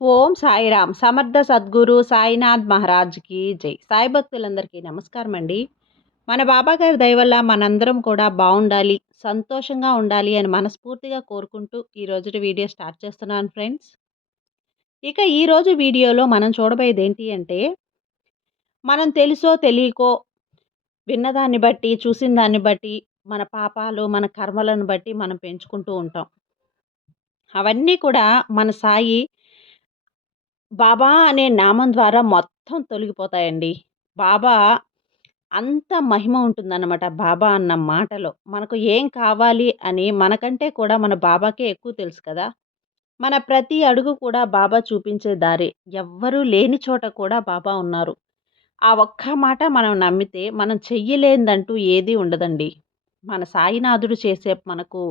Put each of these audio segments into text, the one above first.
ఓం సాయిరామ్. సమర్థ సద్గురు సాయినాథ్ మహారాజ్కి జై. సాయి భక్తులందరికీ నమస్కారం అండి మన బాబా గారి మనందరం కూడా బాగుండాలి సంతోషంగా ఉండాలి అని మనస్ఫూర్తిగా కోరుకుంటూ ఈ వీడియో స్టార్ట్ చేస్తున్నాను ఫ్రెండ్స్. ఇక ఈరోజు వీడియోలో మనం చూడబోయేది ఏంటి అంటే మనం తెలుసో తెలియకో విన్నదాన్ని బట్టి చూసిన దాన్ని బట్టి మన పాపాలు మన కర్మలను బట్టి మనం పెంచుకుంటూ ఉంటాం. అవన్నీ కూడా మన సాయి బాబా అనే నామం ద్వారా మొత్తం తొలగిపోతాయండి. బాబా అంత మహిమ ఉంటుందన్నమాట బాబా అన్న మాటలో. మనకు ఏం కావాలి అని మనకంటే కూడా మన బాబాకే ఎక్కువ తెలుసు కదా. మన ప్రతి అడుగు కూడా బాబా చూపించే దారి. ఎవ్వరూ లేని చోట కూడా బాబా ఉన్నారు. ఆ ఒక్క మాట మనం నమ్మితే మనం చెయ్యలేదంటూ ఏదీ ఉండదండి. మన సాయినాథుడు చేసే మనకు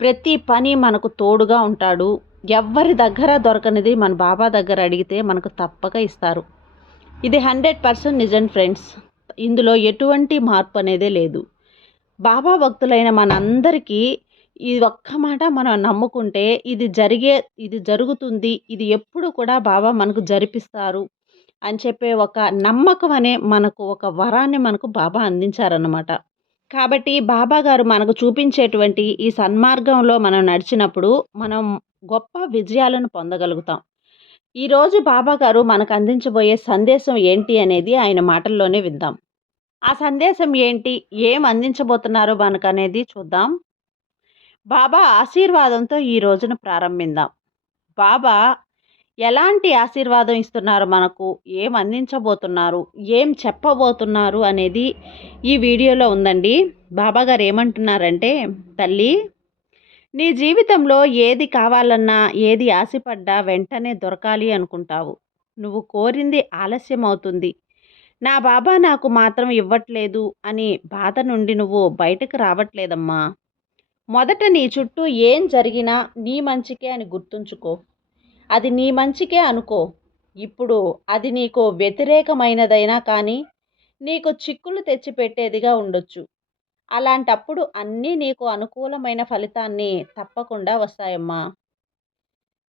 ప్రతి పని మనకు తోడుగా ఉంటాడు. ఎవ్వరి దగ్గర దొరకనిది మన బాబా దగ్గర అడిగితే మనకు తప్పక ఇస్తారు. ఇది హండ్రెడ్ పర్సెంట్ నిజం ఫ్రెండ్స్. ఇందులో ఎటువంటి మార్పు అనేదే లేదు. బాబా భక్తులైన మనందరికీ ఈ ఒక్క మాట మనం నమ్ముకుంటే ఇది జరిగే ఇది జరుగుతుంది ఇది ఎప్పుడు కూడా బాబా మనకు జరిపిస్తారు అని చెప్పే ఒక నమ్మకం అనే మనకు ఒక వరాన్ని మనకు బాబా అందించారన్నమాట. కాబట్టి బాబాగారు మనకు చూపించేటువంటి ఈ సన్మార్గంలో మనం నడిచినప్పుడు మనం గొప్ప విజయాలను పొందగలుగుతాం. ఈరోజు బాబాగారు మనకు అందించబోయే సందేశం ఏంటి అనేది ఆయన మాటల్లోనే విద్దాం ఆ సందేశం ఏంటి? ఏం అందించబోతున్నారో మనకు అనేది చూద్దాం. బాబా ఆశీర్వాదంతో ఈ రోజును ప్రారంభిద్దాం బాబా ఎలాంటి ఆశీర్వాదం ఇస్తున్నారు మనకు? ఏం అందించబోతున్నారు? ఏం చెప్పబోతున్నారు అనేది ఈ వీడియోలో ఉందండి. బాబా గారు ఏమంటున్నారంటే తల్లి నీ జీవితంలో ఏది కావాలన్నా ఏది ఆశపడ్డా వెంటనే దొరకాలి అనుకుంటావు. నువ్వు కోరింది ఆలస్యం అవుతుంది నా బాబా నాకు మాత్రం ఇవ్వట్లేదు అని బాధ నుండి నువ్వు బయటకు రావట్లేదమ్మా. మొదట నీ చుట్టూ ఏం జరిగినా నీ మంచికే అని గుర్తుంచుకో. అది నీ మంచికే అనుకో. ఇప్పుడు అది నీకు వ్యతిరేకమైనదైనా కానీ నీకు చిక్కులు తెచ్చిపెట్టేదిగా ఉండొచ్చు. అలాంటప్పుడు అన్నీ నీకు అనుకూలమైన ఫలితాన్ని తప్పకుండా వస్తాయమ్మా.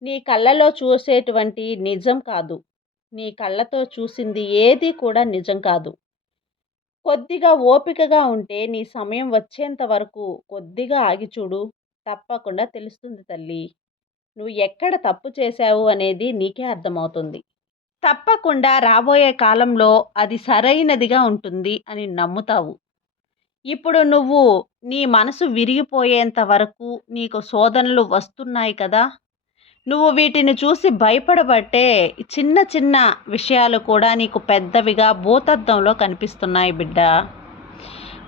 నీ కళ్ళలో చూసేటువంటి నిజం కాదు. నీ కళ్ళతో చూసింది ఏది కూడా నిజం కాదు. కొద్దిగా ఓపికగా ఉంటే నీ సమయం వచ్చేంత వరకు కొద్దిగా ఆగి చూడు తప్పకుండా తెలుస్తుంది తల్లి. నువ్వు ఎక్కడ తప్పు చేశావు అనేది నీకే అర్థమవుతుంది. తప్పకుండా రాబోయే కాలంలో అది సరైనదిగా ఉంటుంది అని నమ్ముతావు. ఇప్పుడు నువ్వు నీ మనసు విరిగిపోయేంత వరకు నీకు శోధనలు వస్తున్నాయి కదా! నువ్వు వీటిని చూసి భయపడబట్టే చిన్న చిన్న విషయాలు కూడా నీకు పెద్దవిగా భూతద్దంలో కనిపిస్తున్నాయి బిడ్డ!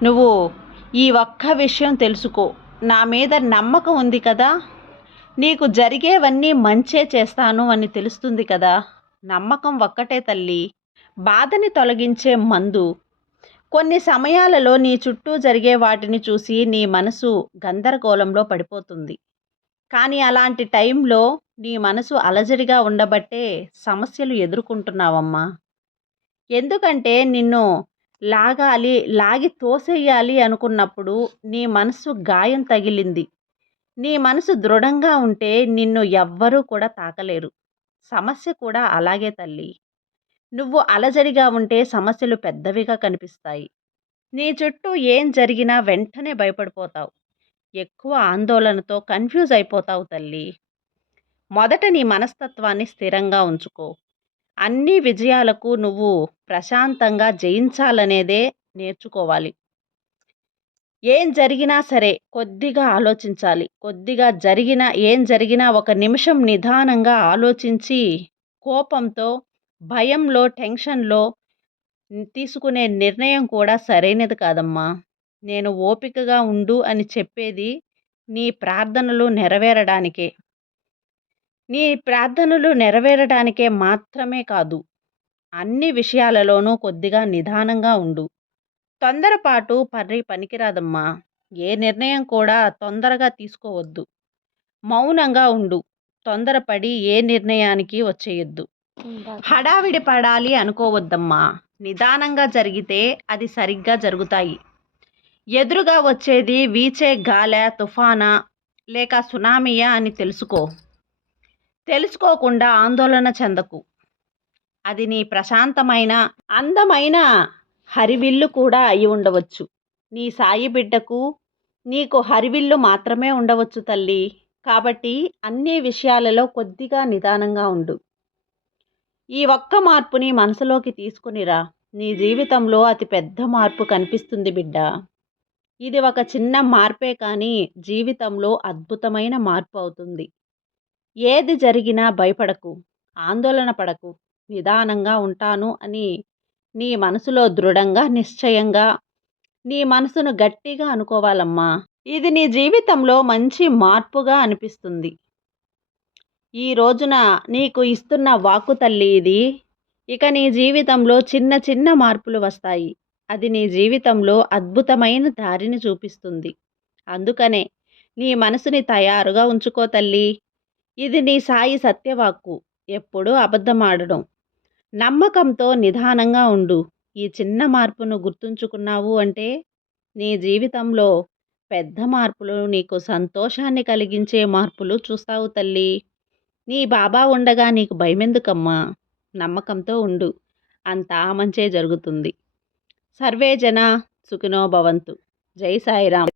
నువ్వు ఈ ఒక్క విషయం తెలుసుకో. నా మీద నమ్మకం ఉంది కదా! నీకు జరిగేవన్నీ మంచే చేస్తాను అని తెలుస్తుంది కదా. నమ్మకం ఒక్కటే తల్లి. బాధని తొలగించే మందు. కొన్ని సమయాలలో నీ చుట్టూ జరిగే వాటిని చూసి నీ మనసు గందరగోళంలో పడిపోతుంది. కానీ అలాంటి టైంలో నీ మనసు అలజడిగా ఉండబట్టే సమస్యలు ఎదుర్కొంటున్నావమ్మా. ఎందుకంటే నిన్ను లాగాలి లాగి తోసేయాలి అనుకున్నప్పుడు నీ మనసు గాయం తగిలింది. నీ మనసు దృఢంగా ఉంటే నిన్ను ఎవ్వరూ కూడా తాకలేరు. సమస్య కూడా అలాగే తల్లి. నువ్వు అలజడిగా ఉంటే సమస్యలు పెద్దవిగా కనిపిస్తాయి. నీ చుట్టూ ఏం జరిగినా వెంటనే భయపడిపోతావు. ఎక్కువ ఆందోళనతో కన్ఫ్యూజ్ అయిపోతావు తల్లి. మొదట నీ మనస్తత్వాన్ని స్థిరంగా ఉంచుకో. అన్ని విజయాలకు నువ్వు ప్రశాంతంగా జయించాలనేదే నేర్చుకోవాలి. ఏం జరిగినా సరే కొద్దిగా ఆలోచించాలి. కొద్దిగా జరిగినా ఏం జరిగినా ఒక నిమిషం నిదానంగా ఆలోచించి కోపంతో భయంలో టెన్షన్లో తీసుకునే నిర్ణయం కూడా సరైనది కాదమ్మా. నేను ఓపికగా ఉండు అని చెప్పేది నీ ప్రార్థనలు నెరవేరడానికే. నీ ప్రార్థనలు నెరవేరడానికే మాత్రమే కాదు అన్ని విషయాలలోనూ కొద్దిగా నిదానంగా ఉండు. తొందరపాటు పర్రి పనికిరాదమ్మా. ఏ నిర్ణయం కూడా తొందరగా తీసుకోవద్దు. మౌనంగా ఉండు. తొందరపడి ఏ నిర్ణయానికి వచ్చేయొద్దు. హడావిడి పడాలి అనుకోవద్దమ్మా. నిదానంగా జరిగితే అది సరిగ్గా జరుగుతాయి. ఎదురుగా వచ్చేది వీచే గాల తుఫానా లేక సునామీయా అని తెలుసుకో. తెలుసుకోకుండా ఆందోళన చెందకు. అది నీ ప్రశాంతమైన అందమైన హరివిల్లు కూడా అయి ఉండవచ్చు. నీ సాయి బిడ్డకు నీకు హరివిల్లు మాత్రమే ఉండవచ్చు తల్లి. కాబట్టి అన్ని విషయాలలో కొద్దిగా నిదానంగా ఉండు. ఈ ఒక్క మార్పుని మనసులోకి తీసుకునిరా నీ జీవితంలో అతి పెద్ద మార్పు కనిపిస్తుంది బిడ్డ. ఇది ఒక చిన్న మార్పే కానీ జీవితంలో అద్భుతమైన మార్పు అవుతుంది. ఏది జరిగినా భయపడకు ఆందోళన పడకు నిదానంగా ఉంటాను అని నీ మనసులో దృఢంగా నిశ్చయంగా నీ మనసును గట్టిగా అనుకోవాలమ్మా. ఇది నీ జీవితంలో మంచి మార్పుగా అనిపిస్తుంది. ఈ రోజున నీకు ఇస్తున్న వాక్కు తల్లి ఇది. ఇక నీ జీవితంలో చిన్న చిన్న మార్పులు వస్తాయి. అది నీ జీవితంలో అద్భుతమైన దారిని చూపిస్తుంది. అందుకనే నీ మనసుని తయారుగా ఉంచుకో తల్లి. ఇది నీ సాయి సత్యవాక్కు. ఎప్పుడూ అబద్ధమాడడం. నమ్మకంతో నిదానంగా ఉండు. ఈ చిన్న మార్పును గుర్తుంచుకున్నావు అంటే నీ జీవితంలో పెద్ద మార్పులు నీకు సంతోషాన్ని కలిగించే మార్పులు చూస్తావు తల్లి. నీ బాబా ఉండగా నీకు భయమెందుకమ్మా? నమ్మకంతో ఉండు. అంతా మంచే జరుగుతుంది. సర్వే జన సుఖినో భవంతు. జై సాయిరామ్.